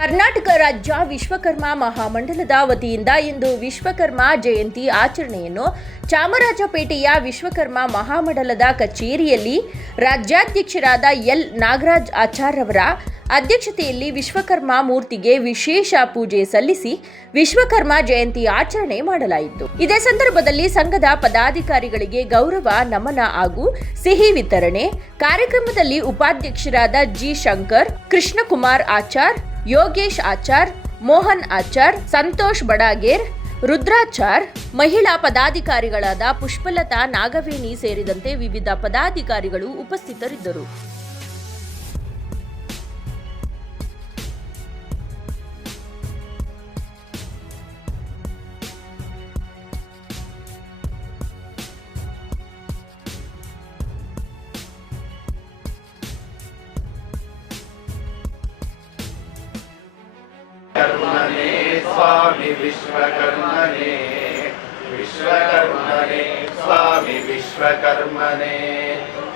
ಕರ್ನಾಟಕ ರಾಜ್ಯ ವಿಶ್ವಕರ್ಮ ಮಹಾಮಂಡಲದ ವತಿಯಿಂದ ಇಂದು ವಿಶ್ವಕರ್ಮ ಜಯಂತಿ ಆಚರಣೆಯನ್ನು ಚಾಮರಾಜಪೇಟೆಯ ವಿಶ್ವಕರ್ಮ ಮಹಾಮಂಡಲದ ಕಚೇರಿಯಲ್ಲಿ ರಾಜ್ಯಾಧ್ಯಕ್ಷರಾದ ಎಲ್. ನಾಗರಾಜ್ ಆಚಾರ್ಯವರ ಅಧ್ಯಕ್ಷತೆಯಲ್ಲಿ ವಿಶ್ವಕರ್ಮ ಮೂರ್ತಿಗೆ ವಿಶೇಷ ಪೂಜೆ ಸಲ್ಲಿಸಿ ವಿಶ್ವಕರ್ಮ ಜಯಂತಿ ಆಚರಣೆ ಮಾಡಲಾಯಿತು. ಇದೇ ಸಂದರ್ಭದಲ್ಲಿ ಸಂಘದ ಪದಾಧಿಕಾರಿಗಳಿಗೆ ಗೌರವ, ನಮನ ಹಾಗೂ ಸಿಹಿ ವಿತರಣೆ, ಕಾರ್ಯಕ್ರಮದಲ್ಲಿ ಉಪಾಧ್ಯಕ್ಷರಾದ ಜಿ. ಶಂಕರ್, ಕೃಷ್ಣಕುಮಾರ್ ಆಚಾರ್ ಯೋಗೇಶ್ ಆಚಾರ್, ಮೋಹನ್ ಆಚಾರ್, ಸಂತೋಷ್ ಬಡಾಗೇರ್, ರುದ್ರಾಚಾರ್, ಮಹಿಳಾ ಪದಾಧಿಕಾರಿಗಳಾದ ಪುಷ್ಪಲತಾ ನಾಗವೇಣಿ ಸೇರಿದಂತೆ ವಿವಿಧ ಪದಾಧಿಕಾರಿಗಳು ಉಪಸ್ಥಿತರಿದ್ದರು. स्वामि विश्वकर्मणे विश्वकर्मणे स्वामि विश्वकर्मणे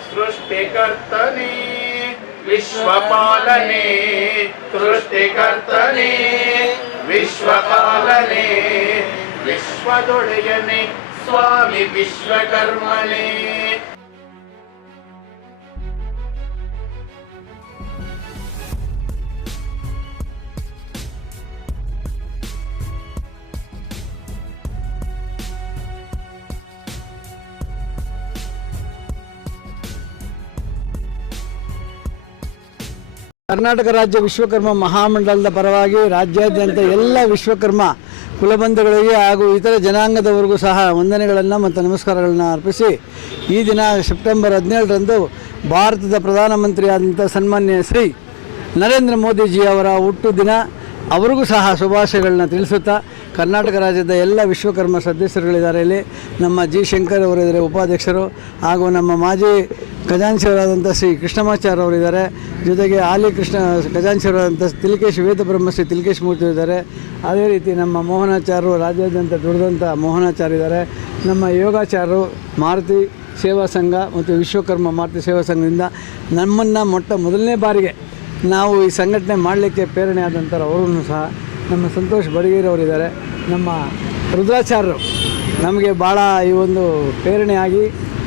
सृष्टिकर्तने विश्वपालने सृष्टिकर्तने विश्वपालने विश्वदुडयने स्वामि विश्वकर्मणे ಕರ್ನಾಟಕ ರಾಜ್ಯ ವಿಶ್ವಕರ್ಮ ಮಹಾಮಂಡಲದ ಪರವಾಗಿ ರಾಜ್ಯಾದ್ಯಂತ ಎಲ್ಲ ವಿಶ್ವಕರ್ಮ ಕುಲಬಂಧುಗಳಿಗೆ ಹಾಗೂ ಇತರ ಜನಾಂಗದವರಿಗೂ ಸಹ ವಂದನೆಗಳನ್ನು ಮತ್ತು ನಮಸ್ಕಾರಗಳನ್ನು ಅರ್ಪಿಸಿ ಈ ದಿನ ಸೆಪ್ಟೆಂಬರ್ ಹದಿನೇಳರಂದು ಭಾರತದ ಪ್ರಧಾನಮಂತ್ರಿಯಾದಂಥ ಸನ್ಮಾನ್ಯ ಶ್ರೀ ನರೇಂದ್ರ ಮೋದಿಜಿ ಅವರ ಹುಟ್ಟು ದಿನ. ಅವರಿಗೂ ಸಹ ಶುಭಾಶಯಗಳನ್ನ ತಿಳಿಸುತ್ತಾ ಕರ್ನಾಟಕ ರಾಜ್ಯದ ಎಲ್ಲ ವಿಶ್ವಕರ್ಮ ಸದಸ್ಯರುಗಳಿದ್ದಾರೆ ಇಲ್ಲಿ. ನಮ್ಮ ಜಿ ಶಂಕರ್ ಅವರಿದ್ದಾರೆ, ಉಪಾಧ್ಯಕ್ಷರು, ಹಾಗೂ ನಮ್ಮ ಮಾಜಿ ಖಜಾಂಚಿಯವರಾದಂಥ ಶ್ರೀ ಕೃಷ್ಣಮಾಚಾರ್ ಅವರಿದ್ದಾರೆ. ಜೊತೆಗೆ ಆಲಿ ಕೃಷ್ಣ ಖಜಾಂಚಿಯವರಾದಂಥ ತಿಲಕೇಶ್ ವೇದ ಬ್ರಹ್ಮಶ್ರೀ ತಿಲಕೇಶ್ ಮೂರ್ತಿ ಇದ್ದಾರೆ. ಅದೇ ರೀತಿ ನಮ್ಮ ಮೋಹನಾಚಾರ್ಯರು ರಾಜ್ಯಾದ್ಯಂತ ದುಡಿದಂಥ ಮೋಹನಾಚಾರ್ಯ ಇದ್ದಾರೆ. ನಮ್ಮ ಯೋಗಾಚಾರ್ಯರು ಮಾರುತಿ ಸೇವಾ ಸಂಘ ಮತ್ತು ವಿಶ್ವಕರ್ಮ ಮಾರುತಿ ಸೇವಾ ಸಂಘದಿಂದ ನಮ್ಮನ್ನು ಮೊಟ್ಟ ಮೊದಲನೇ ಬಾರಿಗೆ ನಾವು ಈ ಸಂಘಟನೆ ಮಾಡಲಿಕ್ಕೆ ಪ್ರೇರಣೆ ಆದಂಥವ್ರು ಅವರೂ ಸಹ ನಮ್ಮ ಸಂತೋಷ್ ಬಡಗೇರಿ ಅವರಿದ್ದಾರೆ ನಮ್ಮ ರುದ್ರಾಚಾರ್ಯರು ನಮಗೆ ಭಾಳ ಈ ಒಂದು ಪ್ರೇರಣೆಯಾಗಿ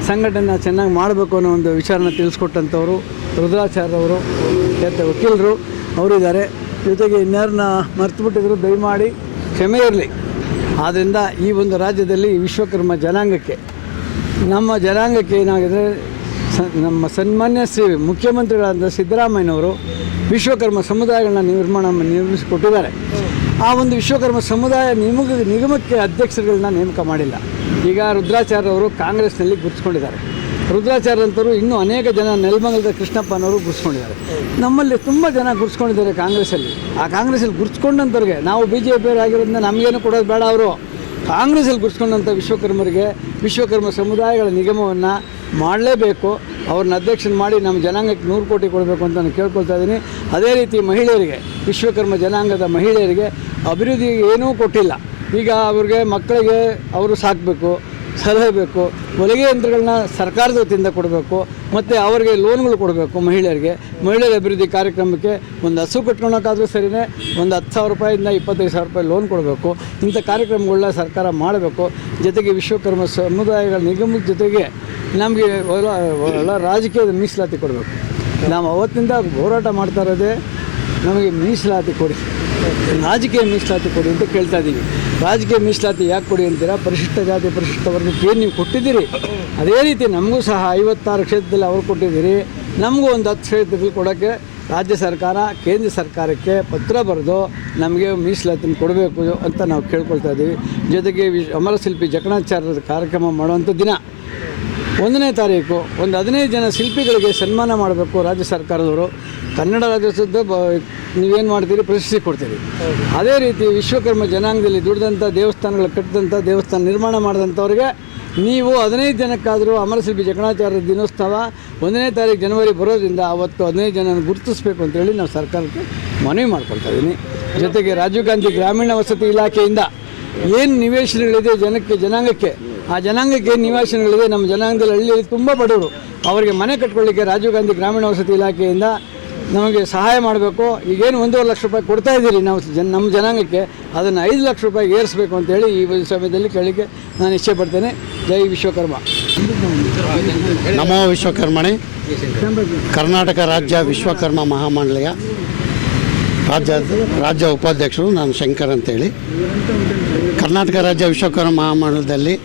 ಸಂಘಟನೆ ಚೆನ್ನಾಗಿ ಮಾಡಬೇಕು ಅನ್ನೋ ಒಂದು ವಿಚಾರನ ತಿಳಿಸ್ಕೊಟ್ಟಂಥವ್ರು ರುದ್ರಾಚಾರ್ಯವರು ವಕೀಲರು ಅವರಿದ್ದಾರೆ. ಜೊತೆಗೆ ಇನ್ಯಾರನ್ನ ಮರ್ತುಬಿಟ್ಟಿದ್ರು ದಯಮಾಡಿ ಕ್ಷಮೆ ಇರಲಿ. ಆದ್ದರಿಂದ ಈ ಒಂದು ರಾಜ್ಯದಲ್ಲಿ ವಿಶ್ವಕರ್ಮ ಜನಾಂಗಕ್ಕೆ, ನಮ್ಮ ಜನಾಂಗಕ್ಕೆ ಏನಾಗಿದೆ ನಮ್ಮ ಸನ್ಮಾನ್ಯ ಶ್ರೀ ಮುಖ್ಯಮಂತ್ರಿಗಳಾದ ಸಿದ್ದರಾಮಯ್ಯನವರು ವಿಶ್ವಕರ್ಮ ಸಮುದಾಯಗಳನ್ನ ನಿರ್ಮಾಣ ನಿರ್ಮಿಸಿಕೊಟ್ಟಿದ್ದಾರೆ. ಆ ಒಂದು ವಿಶ್ವಕರ್ಮ ಸಮುದಾಯ ನಿಮಗ ನಿಗಮಕ್ಕೆ ಅಧ್ಯಕ್ಷರುಗಳನ್ನ ನೇಮಕ ಮಾಡಿಲ್ಲ. ಈಗ ರುದ್ರಾಚಾರ್ಯ ಅವರು ಕಾಂಗ್ರೆಸ್ನಲ್ಲಿ ಗುರುತಿಸ್ಕೊಂಡಿದ್ದಾರೆ. ರುದ್ರಾಚಾರ್ಯ ಅಂತವರು ಇನ್ನೂ ಅನೇಕ ಜನ ನೆಲಮಂಗಲದ ಕೃಷ್ಣಪ್ಪನವರು ಗುರುತಿಸ್ಕೊಂಡಿದ್ದಾರೆ. ನಮ್ಮಲ್ಲಿ ತುಂಬ ಜನ ಗುರುತಿಸ್ಕೊಂಡಿದ್ದಾರೆ ಕಾಂಗ್ರೆಸ್ಸಲ್ಲಿ ಆ ಕಾಂಗ್ರೆಸ್ಸಲ್ಲಿ ಗುರುತಿಸ್ಕೊಂಡಂಥವ್ರಿಗೆ ನಾವು ಬಿ ಜೆ ಪಿಯವರು ಆಗಿರೋದ್ರಿಂದ ನಮಗೇನು ಕೊಡೋದು ಬೇಡ ಅವರು. ಕಾಂಗ್ರೆಸ್ಸಲ್ಲಿ ಗುರುತಿಸ್ಕೊಂಡಂಥ ವಿಶ್ವಕರ್ಮರಿಗೆ ವಿಶ್ವಕರ್ಮ ಸಮುದಾಯಗಳ ನಿಗಮವನ್ನು ಮಾಡಲೇಬೇಕು. ಅವ್ರನ್ನ ಅಧ್ಯಕ್ಷನ ಮಾಡಿ ನಮ್ಮ ಜನಾಂಗಕ್ಕೆ ನೂರು ಕೋಟಿ ಕೊಡಬೇಕು ಅಂತ ನಾನು ಕೇಳ್ಕೊಳ್ತಾ ಇದ್ದೀನಿ. ಅದೇ ರೀತಿ ಮಹಿಳೆಯರಿಗೆ, ವಿಶ್ವಕರ್ಮ ಜನಾಂಗದ ಮಹಿಳೆಯರಿಗೆ ಅಭಿವೃದ್ಧಿ ಏನೂ ಕೊಟ್ಟಿಲ್ಲ. ಈಗ ಅವ್ರಿಗೆ ಮಕ್ಕಳಿಗೆ ಅವರು ಸಾಕಬೇಕು, ಸಲಹೆ ಬೇಕು, ಹೊಲಿಗೆ ಯಂತ್ರಗಳನ್ನ ಸರ್ಕಾರದ ವತಿಯಿಂದ ಕೊಡಬೇಕು, ಮತ್ತು ಅವರಿಗೆ ಲೋನ್ಗಳು ಕೊಡಬೇಕು ಮಹಿಳೆಯರಿಗೆ. ಮಹಿಳೆಯರ ಅಭಿವೃದ್ಧಿ ಕಾರ್ಯಕ್ರಮಕ್ಕೆ ಒಂದು ಹಸು ಕಟ್ಕೊಳೋಕ್ಕಾದರೂ ಸರಿಯೇ ಒಂದು ಹತ್ತು ಸಾವಿರ ರೂಪಾಯಿಂದ ಇಪ್ಪತ್ತೈದು ಸಾವಿರ ರೂಪಾಯಿ ಲೋನ್ ಕೊಡಬೇಕು. ಇಂಥ ಕಾರ್ಯಕ್ರಮಗಳನ್ನ ಸರ್ಕಾರ ಮಾಡಬೇಕು. ಜೊತೆಗೆ ವಿಶ್ವಕರ್ಮ ಸಮುದಾಯಗಳ ನಿಗಮದ ಜೊತೆಗೆ ನಮಗೆ ಒಳ ರಾಜಕೀಯದ ಮೀಸಲಾತಿ ಕೊಡಬೇಕು. ನಾವು ಅವತ್ತಿಂದ ಹೋರಾಟ ಮಾಡ್ತಾ ಇರೋದೇ ನಮಗೆ ಮೀಸಲಾತಿ ಕೊಡಿ. ರಾಜಕೀಯ ಮೀಸಲಾತಿ ಕೊಡಿ ಅಂತ ಕೇಳ್ತಾ ಇದ್ದೀವಿ ರಾಜಕೀಯ ಮೀಸಲಾತಿ ಯಾಕೆ ಕೊಡಿ ಅಂತೀರಾ? ಪರಿಶಿಷ್ಟ ಜಾತಿ ಪರಿಶಿಷ್ಟ ವರ್ಗಕ್ಕೆ ಏನು ನೀವು ಕೊಟ್ಟಿದ್ದೀರಿ? ಅದೇ ರೀತಿ ನಮಗೂ ಸಹ ಐವತ್ತಾರು ಕ್ಷೇತ್ರದಲ್ಲಿ ಅವರು ಕೊಟ್ಟಿದ್ದೀರಿ. ನಮಗೂ ಒಂದು ಹತ್ತು ಕ್ಷೇತ್ರದಲ್ಲಿ ಕೊಡೋಕ್ಕೆ ರಾಜ್ಯ ಸರ್ಕಾರ, ಕೇಂದ್ರ ಸರ್ಕಾರಕ್ಕೆ ಪತ್ರ ಬರೆದು ನಮಗೆ ಮೀಸಲಾತಿನ ಕೊಡಬೇಕು ಅಂತ ನಾವು ಕೇಳ್ಕೊಳ್ತಾ ಇದ್ದೀವಿ ಜೊತೆಗೆ ವಿಶ್ ಅಮರಶಿಲ್ಪಿ ಜಕಣಾಚಾರ್ಯರ ಕಾರ್ಯಕ್ರಮ ಮಾಡುವಂಥ ದಿನ. ಒಂದನೇ ತಾರೀಕು, ಒಂದು ಹದಿನೈದು ಜನ ಶಿಲ್ಪಿಗಳಿಗೆ ಸನ್ಮಾನ ಮಾಡಬೇಕು ರಾಜ್ಯ ಸರ್ಕಾರದವರು. ಕನ್ನಡ ರಾಜ್ಯೋತ್ಸವದ ಬ, ನೀವೇನು ಮಾಡ್ತೀರಿ? ಪ್ರಶಸ್ತಿ ಕೊಡ್ತೀರಿ. ಅದೇ ರೀತಿ ವಿಶ್ವಕರ್ಮ ಜನಾಂಗದಲ್ಲಿ ದುಡಿದಂಥ ದೇವಸ್ಥಾನಗಳು ಕಟ್ಟಿದಂಥ ದೇವಸ್ಥಾನ ನಿರ್ಮಾಣ ಮಾಡಿದಂಥವ್ರಿಗೆ ನೀವು ಹದಿನೈದು ಜನಕ್ಕಾದರೂ ಅಮರಶಿಲ್ಪಿ ಜಕಣಾಚಾರ್ಯ ದಿನೋತ್ಸವ ಒಂದನೇ ತಾರೀಕು ಜನವರಿ ಬರೋದ್ರಿಂದ ಅವತ್ತು ಹದಿನೈದು ಜನ ಗುರುತಿಸ್ಬೇಕು ಅಂತೇಳಿ ನಾವು ಸರ್ಕಾರಕ್ಕೆ ಮನವಿ ಮಾಡ್ಕೊಳ್ತಾ ಇದ್ದೀನಿ ಜೊತೆಗೆ ರಾಜೀವ್ ಗಾಂಧಿ ಗ್ರಾಮೀಣ ವಸತಿ ಇಲಾಖೆಯಿಂದ ಏನು ನಿವೇಶನಗಳಿದೆ ಜನಕ್ಕೆ, ಜನಾಂಗಕ್ಕೆ? ಆ ಜನಾಂಗಕ್ಕೆ ನಿವಾಸಿಗಳಿಗೆ ನಮ್ಮ ಜನಾಂಗದಲ್ಲಿ ಹಳ್ಳಿಯಲ್ಲಿ ತುಂಬ ಬಡವರು. ಅವರಿಗೆ ಮನೆ ಕಟ್ಕೊಳ್ಳಿಕ್ಕೆ ರಾಜೀವ್ ಗಾಂಧಿ ಗ್ರಾಮೀಣ ವಸತಿ ಇಲಾಖೆಯಿಂದ ನಮಗೆ ಸಹಾಯ ಮಾಡಬೇಕು. ಈಗೇನು ಒಂದೂವರೆ ಲಕ್ಷ ರೂಪಾಯಿ ಕೊಡ್ತಾ ಇದ್ದೀರಿ ನಾವು ಜನ ನಮ್ಮ ಜನಾಂಗಕ್ಕೆ, ಅದನ್ನು ಐದು ಲಕ್ಷ ರೂಪಾಯಿಗೆ ಏರಿಸಬೇಕು ಅಂತೇಳಿ ಈ ಸಮಯದಲ್ಲಿ ಕೇಳಲಿಕ್ಕೆ ನಾನು ಇಚ್ಛೆ ಪಡ್ತೇನೆ. ಜೈ ವಿಶ್ವಕರ್ಮ. ನಮೋ ವಿಶ್ವಕರ್ಮಣಿ. ಕರ್ನಾಟಕ ರಾಜ್ಯ ವಿಶ್ವಕರ್ಮ ಮಹಾಮಂಡಳಿಯ ರಾಜ್ಯ ರಾಜ್ಯ ಉಪಾಧ್ಯಕ್ಷರು ನಾನು ಶಂಕರ್ ಅಂತೇಳಿ. ಕರ್ನಾಟಕ ರಾಜ್ಯ ವಿಶ್ವಕರ್ಮ ಮಹಾಮಂಡಲದಲ್ಲಿ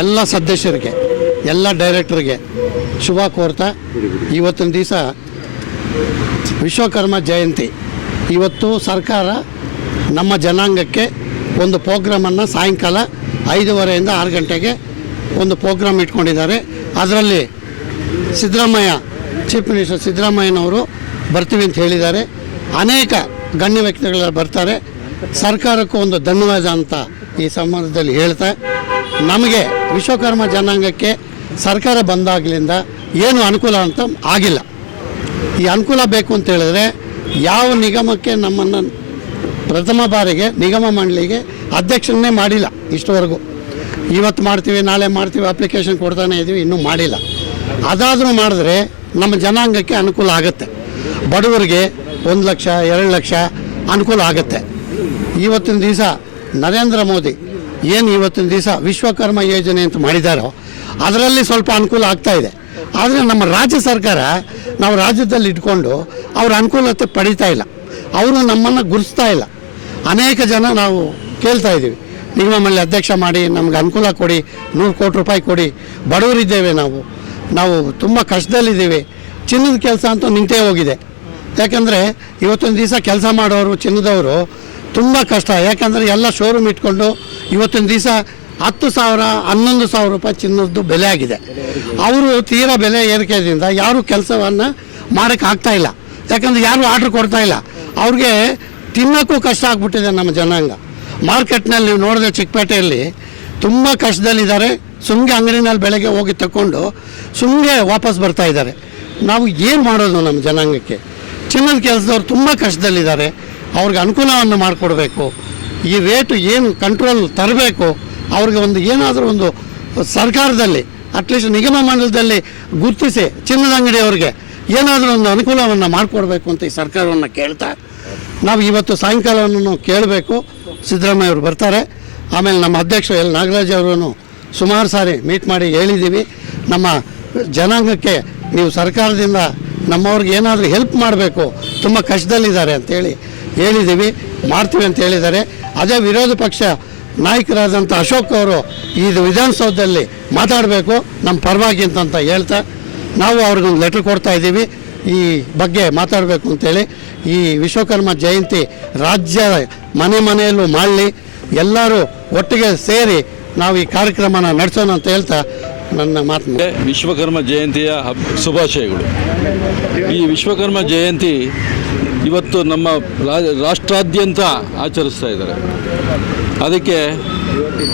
ಎಲ್ಲ ಸದಸ್ಯರಿಗೆ, ಎಲ್ಲ ಡೈರೆಕ್ಟರ್ಗೆ ಶುಭ ಕೋರ್ತಾ, ಇವತ್ತಿನ ದಿವಸ ವಿಶ್ವಕರ್ಮ ಜಯಂತಿ. ಇವತ್ತು ಸರ್ಕಾರ ನಮ್ಮ ಜನಾಂಗಕ್ಕೆ ಒಂದು ಪ್ರೋಗ್ರಾಮನ್ನು ಸಾಯಂಕಾಲ ಐದೂವರೆಯಿಂದ ಆರು ಗಂಟೆಗೆ ಒಂದು ಪ್ರೋಗ್ರಾಮ್ ಇಟ್ಕೊಂಡಿದ್ದಾರೆ. ಅದರಲ್ಲಿ ಸಿದ್ದರಾಮಯ್ಯ, ಚೀಫ್ ಮಿನಿಸ್ಟರ್ ಸಿದ್ದರಾಮಯ್ಯನವರು ಬರ್ತೀವಿ ಅಂತ ಹೇಳಿದ್ದಾರೆ. ಅನೇಕ ಗಣ್ಯ ವ್ಯಕ್ತಿಗಳೆಲ್ಲ ಬರ್ತಾರೆ. ಸರ್ಕಾರಕ್ಕೂ ಒಂದು ಧನ್ಯವಾದ ಅಂತ ಈ ಸಂಬಂಧದಲ್ಲಿ ಹೇಳ್ತಾ ನಮಗೆ ವಿಶ್ವಕರ್ಮ ಜನಾಂಗಕ್ಕೆ ಸರ್ಕಾರ ಬಂದಾಗಲಿಂದ ಏನು ಅನುಕೂಲ ಅಂತ ಆಗಿಲ್ಲ. ಈ ಅನುಕೂಲ ಬೇಕು ಅಂತ ಹೇಳಿದ್ರೆ ಯಾವ ನಿಗಮಕ್ಕೆ ನಮ್ಮನ್ನು ಪ್ರಥಮ ಬಾರಿಗೆ, ನಿಗಮ ಮಂಡಳಿಗೆ ಅಧ್ಯಕ್ಷನೇ ಮಾಡಿಲ್ಲ ಇಷ್ಟವರೆಗೂ. ಇವತ್ತು ಮಾಡ್ತೀವಿ, ನಾಳೆ ಮಾಡ್ತೀವಿ ಅಪ್ಲಿಕೇಶನ್ ಕೊಡ್ತಾನೆ ಇದ್ದೀವಿ ಇನ್ನೂ ಮಾಡಿಲ್ಲ. ಅದಾದರೂ ಮಾಡಿದ್ರೆ ನಮ್ಮ ಜನಾಂಗಕ್ಕೆ ಅನುಕೂಲ ಆಗುತ್ತೆ. ಬಡವರಿಗೆ ಒಂದು ಲಕ್ಷ, ಎರಡು ಲಕ್ಷ ಅನುಕೂಲ ಆಗುತ್ತೆ. ಇವತ್ತಿನ ದಿವಸ ನರೇಂದ್ರ ಮೋದಿ ಏನು ಇವತ್ತಿನ ದಿವಸ ವಿಶ್ವಕರ್ಮ ಯೋಜನೆ ಅಂತ ಮಾಡಿದಾರೋ, ಅದರಲ್ಲಿ ಸ್ವಲ್ಪ ಅನುಕೂಲ ಆಗ್ತಾ ಇದೆ. ಆದರೆ ನಮ್ಮ ರಾಜ್ಯ ಸರ್ಕಾರ ನಾವು ರಾಜ್ಯದಲ್ಲಿ ಇಟ್ಕೊಂಡು ಅವ್ರ ಅನುಕೂಲತೆ ಪಡಿತಾ ಇಲ್ಲ. ಅವರು ನಮ್ಮನ್ನು ಗುರುಸ್ತಾ ಇಲ್ಲ. ಅನೇಕ ಜನ ನಾವು ಕೇಳ್ತಾ ಇದ್ದೀವಿ. ನಿಗಮಲ್ಲಿ ಅಧ್ಯಕ್ಷ ಮಾಡಿ, ನಮ್ಗೆ ಅನುಕೂಲ ಕೊಡಿ, ನೂರು ಕೋಟಿ ರೂಪಾಯಿ ಕೊಡಿ. ಬಡವರಿದ್ದೇವೆ ನಾವು. ನಾವು ತುಂಬ ಕಷ್ಟದಲ್ಲಿದ್ದೀವಿ. ಚಿನ್ನದ ಕೆಲಸ ಅಂತೂ ನಿಂತೇ ಹೋಗಿದೆ. ಯಾಕಂದರೆ ಇವತ್ತೊಂದು ದಿವಸ ಕೆಲಸ ಮಾಡೋರು, ಚಿನ್ನದವರು ತುಂಬ ಕಷ್ಟ. ಯಾಕಂದರೆ ಎಲ್ಲ ಶೋರೂಮ್ ಇಟ್ಕೊಂಡು ಇವತ್ತಿನ ದಿವಸ ಹತ್ತು ಸಾವಿರ, ಹನ್ನೊಂದು ಸಾವಿರ ರೂಪಾಯಿ ಚಿನ್ನದ್ದು ಬೆಲೆ ಆಗಿದೆ. ಅವರು ತೀರಾ ಬೆಲೆ ಏರಿಕೆಯಿಂದ ಯಾರೂ ಕೆಲಸವನ್ನು ಮಾಡೋಕ್ಕೆ ಆಗ್ತಾ ಇಲ್ಲ. ಯಾಕಂದರೆ ಯಾರೂ ಆರ್ಡ್ರ್ ಕೊಡ್ತಾ ಇಲ್ಲ. ಅವ್ರಿಗೆ ತಿನ್ನೋಕ್ಕೂ ಕಷ್ಟ ಆಗ್ಬಿಟ್ಟಿದೆ ನಮ್ಮ ಜನಾಂಗ. ಮಾರ್ಕೆಟ್ನಲ್ಲಿ ನೀವು ನೋಡಿದ್ರೆ ಚಿಕ್ಕಪೇಟೆಯಲ್ಲಿ ತುಂಬ ಕಷ್ಟದಲ್ಲಿದ್ದಾರೆ. ಸುಮ್ಗೆ ಅಂಗಡಿನಲ್ಲಿ ಬೆಳಗ್ಗೆ ಹೋಗಿ ತಗೊಂಡು ಸುಮ್ಮನೆ ವಾಪಸ್ ಬರ್ತಾ ಇದ್ದಾರೆ. ನಾವು ಏನು ಮಾಡೋದು ನಮ್ಮ ಜನಾಂಗಕ್ಕೆ? ಚಿನ್ನದ ಕೆಲಸದವ್ರು ತುಂಬ ಕಷ್ಟದಲ್ಲಿದ್ದಾರೆ. ಅವ್ರಿಗೆ ಅನುಕೂಲವನ್ನು ಮಾಡಿಕೊಡ್ಬೇಕು. ಈ ರೇಟು ಏನು ಕಂಟ್ರೋಲ್ ತರಬೇಕು, ಅವ್ರಿಗೆ ಒಂದು ಏನಾದರೂ ಒಂದು ಸರ್ಕಾರದಲ್ಲಿ ಅಟ್ಲೀಸ್ಟ್ ನಿಗಮ ಮಂಡಲದಲ್ಲಿ ಗುರುತಿಸಿ ಚಿನ್ನದ ಅಂಗಡಿಯವ್ರಿಗೆ ಏನಾದರೂ ಒಂದು ಅನುಕೂಲವನ್ನು ಮಾಡಿಕೊಡ್ಬೇಕು ಅಂತ ಈ ಸರ್ಕಾರವನ್ನು ಕೇಳ್ತಾ, ನಾವು ಇವತ್ತು ಸಾಯಂಕಾಲವನ್ನು ಕೇಳಬೇಕು. ಸಿದ್ದರಾಮಯ್ಯ ಅವರು ಬರ್ತಾರೆ. ಆಮೇಲೆ ನಮ್ಮ ಅಧ್ಯಕ್ಷ ಎಲ್ ನಾಗರಾಜ್ ಅವರನ್ನು ಸುಮಾರು ಸಾರಿ ಮೀಟ್ ಮಾಡಿ ಹೇಳಿದ್ದೀವಿ. ನಮ್ಮ ಜನಾಂಗಕ್ಕೆ ನೀವು ಸರ್ಕಾರದಿಂದ ನಮ್ಮವ್ರಿಗೆ ಏನಾದರೂ ಹೆಲ್ಪ್ ಮಾಡಬೇಕು, ತುಂಬ ಕಷ್ಟದಲ್ಲಿದ್ದಾರೆ ಅಂತೇಳಿ ಹೇಳಿದ್ದೀವಿ, ಮಾಡ್ತೀವಿ ಅಂತ ಹೇಳಿದ್ದಾರೆ. ಅದೇ ವಿರೋಧ ಪಕ್ಷ ನಾಯಕರಾದಂಥ ಅಶೋಕ್ ಅವರು ಇದು ವಿಧಾನಸೌಧದಲ್ಲಿ ಮಾತಾಡಬೇಕು, ನಮ್ಮ ಪರವಾಗಿ ಅಂತಂತ ಹೇಳ್ತಾ, ನಾವು ಅವ್ರಿಗೊಂದು ಲೆಟ್ರ್ ಕೊಡ್ತಾ ಇದ್ದೀವಿ. ಈ ಬಗ್ಗೆ ಮಾತಾಡಬೇಕು ಅಂತೇಳಿ ಈ ವಿಶ್ವಕರ್ಮ ಜಯಂತಿ ರಾಜ್ಯ ಮನೆ ಮನೆಯಲ್ಲೂ ಮಾಡಲಿ, ಎಲ್ಲರೂ ಒಟ್ಟಿಗೆ ಸೇರಿ ನಾವು ಈ ಕಾರ್ಯಕ್ರಮನ ನಡೆಸೋಣ ಅಂತ ಹೇಳ್ತಾ ನನ್ನ ಮಾತು ವಿಶ್ವಕರ್ಮ ಜಯಂತಿಯ ಶುಭಾಶಯಗಳು. ಈ ವಿಶ್ವಕರ್ಮ ಜಯಂತಿ ಇವತ್ತು ನಮ್ಮ ರಾಷ್ಟ್ರಾದ್ಯಂತ ಆಚರಿಸ್ತಾ ಇದ್ದಾರೆ. ಅದಕ್ಕೆ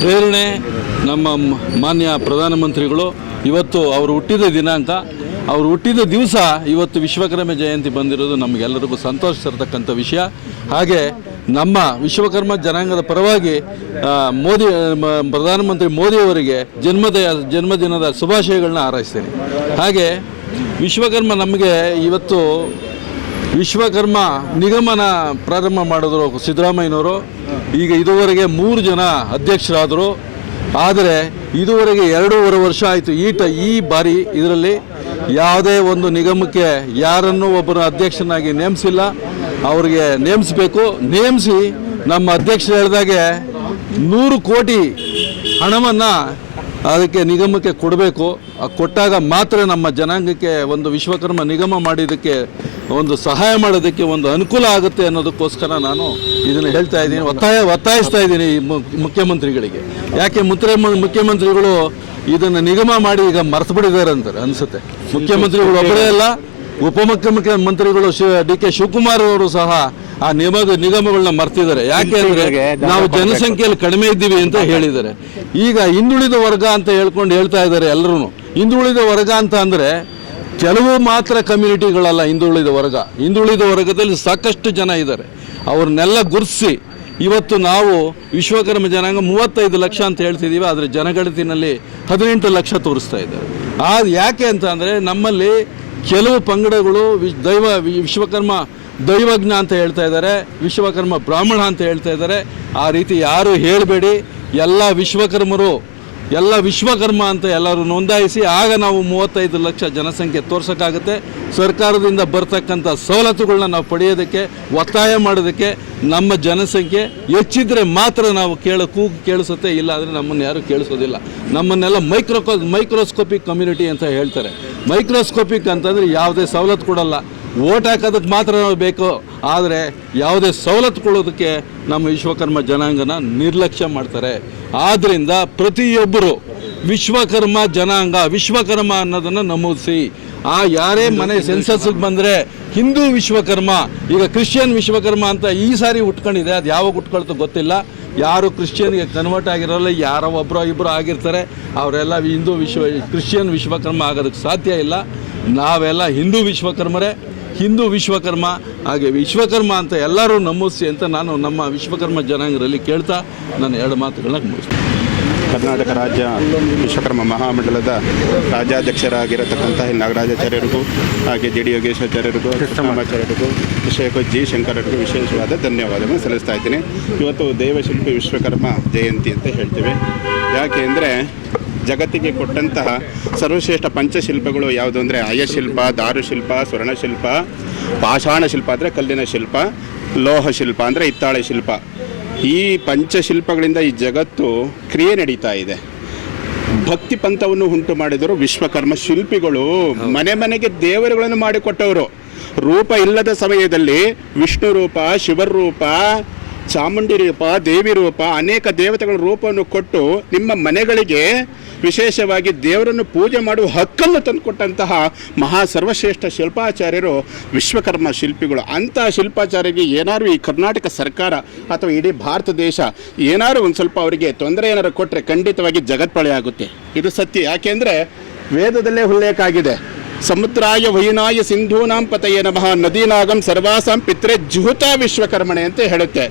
ಪ್ರೇರಣೆ ನಮ್ಮ ಮಾನ್ಯ ಪ್ರಧಾನಮಂತ್ರಿಗಳು, ಇವತ್ತು ಅವರು ಹುಟ್ಟಿದ ದಿನಾಂಕ, ಅವರು ಹುಟ್ಟಿದ ದಿವಸ ಇವತ್ತು ವಿಶ್ವಕರ್ಮ ಜಯಂತಿ ಬಂದಿರೋದು ನಮಗೆಲ್ಲರಿಗೂ ಸಂತೋಷ ತರತಕ್ಕಂಥ ವಿಷಯ. ಹಾಗೆ ನಮ್ಮ ವಿಶ್ವಕರ್ಮ ಜನಾಂಗದ ಪರವಾಗಿ ಮೋದಿ ಪ್ರಧಾನಮಂತ್ರಿ ಮೋದಿಯವರಿಗೆ ಜನ್ಮದ, ಜನ್ಮದಿನದ ಶುಭಾಶಯಗಳನ್ನ ಹಾರೈಸ್ತೇನೆ. ಹಾಗೆ ವಿಶ್ವಕರ್ಮ ನಮಗೆ ಇವತ್ತು ವಿಶ್ವಕರ್ಮ ನಿಗಮನ ಪ್ರಾರಂಭ ಮಾಡಿದ್ರು ಸಿದ್ದರಾಮಯ್ಯನವರು. ಈಗ ಇದುವರೆಗೆ ಮೂರು ಜನ ಅಧ್ಯಕ್ಷರಾದರು. ಆದರೆ ಇದುವರೆಗೆ ಎರಡೂವರೆ ವರ್ಷ ಆಯಿತು ಈ ಟ, ಈ ಬಾರಿ ಇದರಲ್ಲಿ ಯಾವುದೇ ಒಂದು ನಿಗಮಕ್ಕೆ ಯಾರನ್ನು ಒಬ್ಬರು ಅಧ್ಯಕ್ಷನಾಗಿ ನೇಮಿಸಿಲ್ಲ. ಅವರಿಗೆ ನೇಮಿಸಬೇಕು. ನೇಮಿಸಿ ನಮ್ಮ ಅಧ್ಯಕ್ಷರು ಹೇಳಿದಾಗೆ ನೂರು ಕೋಟಿ ಹಣವನ್ನು ಅದಕ್ಕೆ ನಿಗಮಕ್ಕೆ ಕೊಡಬೇಕು. ಕೊಟ್ಟಾಗ ಮಾತ್ರ ನಮ್ಮ ಜನಾಂಗಕ್ಕೆ ಒಂದು ವಿಶ್ವಕರ್ಮ ನಿಗಮ ಮಾಡಿದ್ದಕ್ಕೆ, ಒಂದು ಸಹಾಯ ಮಾಡೋದಕ್ಕೆ ಒಂದು ಅನುಕೂಲ ಆಗುತ್ತೆ ಅನ್ನೋದಕ್ಕೋಸ್ಕರ ನಾನು ಇದನ್ನು ಹೇಳ್ತಾ ಇದ್ದೀನಿ. ಒತ್ತಾಯ, ಒತ್ತಾಯಿಸ್ತಾ ಇದ್ದೀನಿ ಮುಖ್ಯಮಂತ್ರಿಗಳಿಗೆ. ಯಾಕೆ ಮುತ್ರ ಮುಖ್ಯಮಂತ್ರಿಗಳು ಇದನ್ನು ನಿಗಮ ಮಾಡಿ ಈಗ ಮರ್ತು ಬಿಡಿದ್ದಾರೆ ಅಂತಾರೆ ಅನಿಸುತ್ತೆ. ಮುಖ್ಯಮಂತ್ರಿಗಳು ಒಬ್ಬರೇ ಅಲ್ಲ ಉಪಮುಖ್ಯಮಂತ್ರಿಗಳು ಡಿ ಕೆ ಶಿವಕುಮಾರ್ ಅವರು ಸಹ ಆ ನಿಯಮ ನಿಗಮಗಳನ್ನ ಮರ್ತಿದ್ದಾರೆ. ಯಾಕೆ ಅಂದ್ರೆ ನಾವು ಜನಸಂಖ್ಯೆಯಲ್ಲಿ ಕಡಿಮೆ ಇದ್ದೀವಿ ಅಂತ ಹೇಳಿದ್ದಾರೆ. ಈಗ ಹಿಂದುಳಿದ ವರ್ಗ ಅಂತ ಹೇಳ್ಕೊಂಡು ಹೇಳ್ತಾ ಇದ್ದಾರೆ ಎಲ್ಲರೂ. ಹಿಂದುಳಿದ ವರ್ಗ ಅಂತ ಅಂದ್ರೆ ಕೆಲವು ಮಾತ್ರ ಕಮ್ಯುನಿಟಿಗಳಲ್ಲ ಹಿಂದುಳಿದ ವರ್ಗ. ಹಿಂದುಳಿದ ವರ್ಗದಲ್ಲಿ ಸಾಕಷ್ಟು ಜನ ಇದ್ದಾರೆ. ಅವ್ರನ್ನೆಲ್ಲ ಗುರುತಿಸಿ ಇವತ್ತು ನಾವು ವಿಶ್ವಕರ್ಮ ಜನಾಂಗ ಮೂವತ್ತೈದು ಲಕ್ಷ ಅಂತ ಹೇಳ್ತಿದ್ದೀವಿ ಆದರೆ ಜನಗಣತಿನಲ್ಲಿ ಹದಿನೆಂಟು ಲಕ್ಷ ತೋರಿಸ್ತಾ ಇದ್ದಾರೆ. ಆ ಯಾಕೆ ಅಂತ ಅಂದರೆ ನಮ್ಮಲ್ಲಿ ಕೆಲವು ಪಂಗಡಗಳು ವಿ ದೈವ ವಿಶ್ವಕರ್ಮ ದೈವಜ್ಞ ಅಂತ ಹೇಳ್ತಾ ಇದ್ದಾರೆ, ವಿಶ್ವಕರ್ಮ ಬ್ರಾಹ್ಮಣ ಅಂತ ಹೇಳ್ತಾ ಇದ್ದಾರೆ. ಆ ರೀತಿ ಯಾರು ಹೇಳಬೇಡಿ, ಎಲ್ಲ ವಿಶ್ವಕರ್ಮರು ಎಲ್ಲ ವಿಶ್ವಕರ್ಮ ಅಂತ ಎಲ್ಲರೂ ನೋಂದಾಯಿಸಿ ಆಗ ನಾವು ಮೂವತ್ತೈದು ಲಕ್ಷ ಜನಸಂಖ್ಯೆ ತೋರ್ಸೋಕ್ಕಾಗುತ್ತೆ. ಸರ್ಕಾರದಿಂದ ಬರ್ತಕ್ಕಂಥ ಸವಲತ್ತುಗಳನ್ನ ನಾವು ಪಡೆಯೋದಕ್ಕೆ, ಒತ್ತಾಯ ಮಾಡೋದಕ್ಕೆ ನಮ್ಮ ಜನಸಂಖ್ಯೆ ಹೆಚ್ಚಿದ್ರೆ ಮಾತ್ರ ನಾವು ಕೇಳ, ಕೂಗು ಕೇಳಿಸುತ್ತೆ ಇಲ್ಲ ಅಂದರೆ ನಮ್ಮನ್ನು ಯಾರೂ ಕೇಳಿಸೋದಿಲ್ಲ. ನಮ್ಮನ್ನೆಲ್ಲ ಮೈಕ್ರೋಕೋ, ಮೈಕ್ರೋಸ್ಕೋಪಿಕ್ ಕಮ್ಯುನಿಟಿ ಅಂತ ಹೇಳ್ತಾರೆ. ಮೈಕ್ರೋಸ್ಕೋಪಿಕ್ ಅಂತಂದರೆ ಯಾವುದೇ ಸವಲತ್ತು ಕೊಡಲ್ಲ. ಓಟ್ ಹಾಕೋದಕ್ಕೆ ಮಾತ್ರ ನಾವು ಬೇಕು. ಆದರೆ ಯಾವುದೇ ಸವಲತ್ತು ಕೊಡೋದಕ್ಕೆ ನಮ್ಮ ವಿಶ್ವಕರ್ಮ ಜನಾಂಗನ ನಿರ್ಲಕ್ಷ್ಯ ಮಾಡ್ತಾರೆ. ಆದ್ದರಿಂದ ಪ್ರತಿಯೊಬ್ಬರು ವಿಶ್ವಕರ್ಮ ಜನಾಂಗ, ವಿಶ್ವಕರ್ಮ ಅನ್ನೋದನ್ನು ನಮೂದಿಸಿ. ಆ ಯಾರೇ ಮನೆ ಸೆನ್ಸಸ್ಗೆ ಬಂದರೆ ಹಿಂದೂ ವಿಶ್ವಕರ್ಮ, ಈಗ ಕ್ರಿಶ್ಚಿಯನ್ ವಿಶ್ವಕರ್ಮ ಅಂತ ಈ ಸಾರಿ ಉಟ್ಕೊಂಡಿದೆ, ಅದು ಯಾವಾಗ ಉಟ್ಕೊಳ್ತು ಗೊತ್ತಿಲ್ಲ. ಯಾರು ಕ್ರಿಶ್ಚಿಯನ್ಗೆ ಕನ್ವರ್ಟ್ ಆಗಿರೋಲ್ಲ, ಯಾರೋ ಒಬ್ಬರೋ ಇಬ್ಬರು ಆಗಿರ್ತಾರೆ. ಅವರೆಲ್ಲ ಹಿಂದೂ ವಿಶ್ವ, ಕ್ರಿಶ್ಚಿಯನ್ ವಿಶ್ವಕರ್ಮ ಆಗೋದಕ್ಕೆ ಸಾಧ್ಯ ಇಲ್ಲ. ನಾವೆಲ್ಲ ಹಿಂದೂ ವಿಶ್ವಕರ್ಮರೇ. ಹಿಂದೂ ವಿಶ್ವಕರ್ಮ, ಹಾಗೆ ವಿಶ್ವಕರ್ಮ ಅಂತ ಎಲ್ಲರೂ ನಮೂಸಿ ಅಂತ ನಾನು ನಮ್ಮ ವಿಶ್ವಕರ್ಮ ಜನಾಂಗದಲ್ಲಿ ಕೇಳ್ತಾ ನಾನು ಎರಡು ಮಾತುಗಳನ್ನ ಮುಗಿಸ್ತೀನಿ. ಕರ್ನಾಟಕ ರಾಜ್ಯ ವಿಶ್ವಕರ್ಮ ಮಹಾಮಂಡಲದ ರಾಜ್ಯಾಧ್ಯಕ್ಷರಾಗಿರತಕ್ಕಂತಹ ನಾಗರಾಜಾಚಾರ್ಯರಿಗೂ, ಹಾಗೆ ಜೆ ಡಿ ಯೋಗೇಶ್ವರಾಚಾರ್ಯರಿಗೂ, ಕೃಷ್ಣಮಾಚಾರ್ಯರಿಗೂ, ವಿಷಯಕ್ಕೂ ಜಿ ಶಂಕರರಿಗೂ ವಿಶೇಷವಾದ ಧನ್ಯವಾದಗಳನ್ನು ಸಲ್ಲಿಸ್ತಾ ಇದ್ದೀನಿ. ಇವತ್ತು ದೇವಶಿಲ್ಪಿ ವಿಶ್ವಕರ್ಮ ಜಯಂತಿ ಅಂತ ಹೇಳ್ತೇವೆ. ಯಾಕೆ ಅಂದರೆ ಜಗತ್ತಿಗೆ ಕೊಟ್ಟಂತಹ ಸರ್ವಶ್ರೇಷ್ಠ ಪಂಚಶಿಲ್ಪಗಳು ಯಾವುದು ಅಂದರೆ ಅಯಶಿಲ್ಪ ದಾರುಶಿಲ್ಪ ಸ್ವರ್ಣಶಿಲ್ಪ ಪಾಷಾಣ ಶಿಲ್ಪ ಅಂದರೆ ಕಲ್ಲಿನ ಶಿಲ್ಪ ಲೋಹ ಶಿಲ್ಪ ಅಂದರೆ ಹಿತ್ತಾಳೆ ಶಿಲ್ಪ. ಈ ಪಂಚಶಿಲ್ಪಗಳಿಂದ ಈ ಜಗತ್ತು ಕ್ರಿಯೆ ನಡೀತಾ ಇದೆ. ಭಕ್ತಿ ಪಂಥವನ್ನು ಉಂಟು ಮಾಡಿದರು ವಿಶ್ವಕರ್ಮ ಶಿಲ್ಪಿಗಳು ಮನೆ ಮನೆಗೆ ದೇವರುಗಳನ್ನು ಮಾಡಿಕೊಟ್ಟವರು. ರೂಪ ಇಲ್ಲದ ಸಮಯದಲ್ಲಿ ವಿಷ್ಣು ರೂಪ ಶಿವರ ರೂಪ ಚಾಮುಂಡಿ ರೂಪ ದೇವಿ ರೂಪ ಅನೇಕ ದೇವತೆಗಳ ರೂಪವನ್ನು ಕೊಟ್ಟು ನಿಮ್ಮ ಮನೆಗಳಿಗೆ ವಿಶೇಷವಾಗಿ ದೇವರನ್ನು ಪೂಜೆ ಮಾಡುವ ಹಕ್ಕನ್ನು ತಂದುಕೊಟ್ಟಂತಹ ಮಹಾ ಸರ್ವಶ್ರೇಷ್ಠ ಶಿಲ್ಪಾಚಾರ್ಯರು ವಿಶ್ವಕರ್ಮ ಶಿಲ್ಪಿಗಳು. ಅಂತಹ ಶಿಲ್ಪಾಚಾರ್ಯರಿಗೆ ಏನಾದರೂ ಈ ಕರ್ನಾಟಕ ಸರ್ಕಾರ ಅಥವಾ ಇಡೀ ಭಾರತ ದೇಶ ಏನಾದರೂ ಒಂದು ಸ್ವಲ್ಪ ಅವರಿಗೆ ತೊಂದರೆ ಏನಾರು ಕೊಟ್ಟರೆ ಖಂಡಿತವಾಗಿ ಜಗತ್ಪಳೆ ಆಗುತ್ತೆ. ಇದು ಸತ್ಯ. ಯಾಕೆಂದರೆ ವೇದದಲ್ಲೇ ಉಲ್ಲೇಖ ಆಗಿದೆ. ಸಮುದ್ರಾಯ ವೈನಾಯ ಸಿಂಧೂನಾಂ ಪತಯೇ ನಮಃ. ನದೀನಾಗಂ ಸರ್ವಾಸಾಂ ಪಿತ್ರೆ ಜುಹುತ ವಿಶ್ವಕರ್ಮಣೆ ಅಂತ ಹೇಳುತ್ತೆ.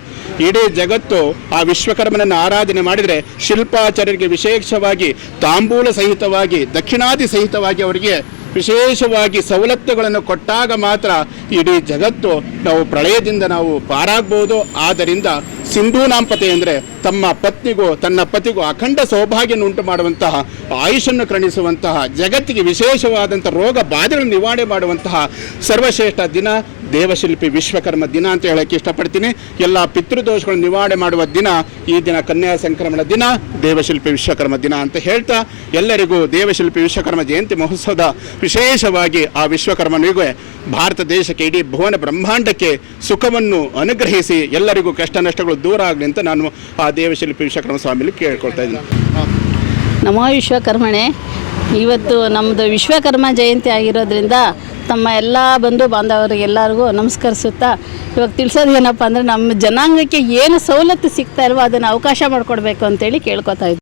ಇಡೀ ಜಗತ್ತು ಆ ವಿಶ್ವಕರ್ಮನನ್ನು ಆರಾಧನೆ ಮಾಡಿದರೆ ಶಿಲ್ಪಾಚಾರ್ಯರಿಗೆ ವಿಶೇಷವಾಗಿ ತಾಂಬೂಲ ಸಹಿತವಾಗಿ, ದಕ್ಷಿಣಾದಿ ಸಹಿತವಾಗಿ ಅವರಿಗೆ ವಿಶೇಷವಾಗಿ ಸವಲತ್ತುಗಳನ್ನು ಕೊಟ್ಟಾಗ ಮಾತ್ರ ಇಡೀ ಜಗತ್ತು ನಾವು ಪ್ರಳಯದಿಂದ ನಾವು ಪಾರಾಗ್ಬೋದು. ಆದ್ದರಿಂದ ಸಿಂಧೂ ನಾಂಪತಿ ಅಂದರೆ ತಮ್ಮ ಪತ್ನಿಗೂ, ತನ್ನ ಪತಿಗೂ ಅಖಂಡ ಸೌಭಾಗ್ಯವನ್ನು ಉಂಟು ಮಾಡುವಂತಹ ಆಯುಷನ್ನು ಕ್ರಣಿಸುವಂತಹ, ಜಗತ್ತಿಗೆ ವಿಶೇಷವಾದಂಥ ರೋಗ ಬಾಧೆಗಳನ್ನು ನಿವಾರಣೆ ಮಾಡುವಂತಹ ಸರ್ವಶ್ರೇಷ್ಠ ದಿನ ದೇವಶಿಲ್ಪಿ ವಿಶ್ವಕರ್ಮ ದಿನ ಅಂತ ಹೇಳಕ್ಕೆ ಇಷ್ಟಪಡ್ತೀನಿ. ಎಲ್ಲ ಪಿತೃದೋಷಗಳನ್ನು ನಿವಾರಣೆ ಮಾಡುವ ದಿನ ಈ ದಿನ ಕನ್ಯಾ ಸಂಕ್ರಮಣ ದಿನ, ದೇವಶಿಲ್ಪಿ ವಿಶ್ವಕರ್ಮ ದಿನ ಅಂತ ಹೇಳ್ತಾ ಎಲ್ಲರಿಗೂ ದೇವಶಿಲ್ಪಿ ವಿಶ್ವಕರ್ಮ ಜಯಂತಿ ಮಹೋತ್ಸವದ ವಿಶೇಷವಾಗಿ ಆ ವಿಶ್ವಕರ್ಮನಿಗೆ ಭಾರತ ದೇಶಕ್ಕೆ ಇಡೀ ಭುವನ ಬ್ರಹ್ಮಾಂಡಕ್ಕೆ ಸುಖವನ್ನು ಅನುಗ್ರಹಿಸಿ ಎಲ್ಲರಿಗೂ ಕಷ್ಟ ನಷ್ಟಗಳು ದೂರ ಆಗಲಿ ಅಂತ ನಾನು ಆ ದೇವಶಿಲ್ಪಿ ವಿಶ್ವಕರ್ಮ ಸ್ವಾಮಿಲಿ ಕೇಳ್ಕೊಳ್ತಾ ಇದ್ದೀನಿ. ನಮೋ ವಿಶ್ವಕರ್ಮಣೆ ಇವತ್ತು ನಮ್ಮದು ವಿಶ್ವಕರ್ಮ ಜಯಂತಿ ಆಗಿರೋದ್ರಿಂದ ತಮ್ಮ ಎಲ್ಲ ಬಂಧು ಬಾಂಧವರಿಗೆಲ್ಲರಿಗೂ ನಮಸ್ಕರಿಸುತ್ತಾ ಇವಾಗ ತಿಳಿಸೋದು ಏನಪ್ಪ ಅಂದರೆ ನಮ್ಮ ಜನಾಂಗಕ್ಕೆ ಏನು ಸವಲತ್ತು ಸಿಗ್ತಾ ಇಲ್ವೋ ಅದನ್ನು ಅವಕಾಶ ಮಾಡಿಕೊಡ್ಬೇಕು ಅಂತೇಳಿ ಕೇಳ್ಕೊತಾ ಇದ್ದೀನಿ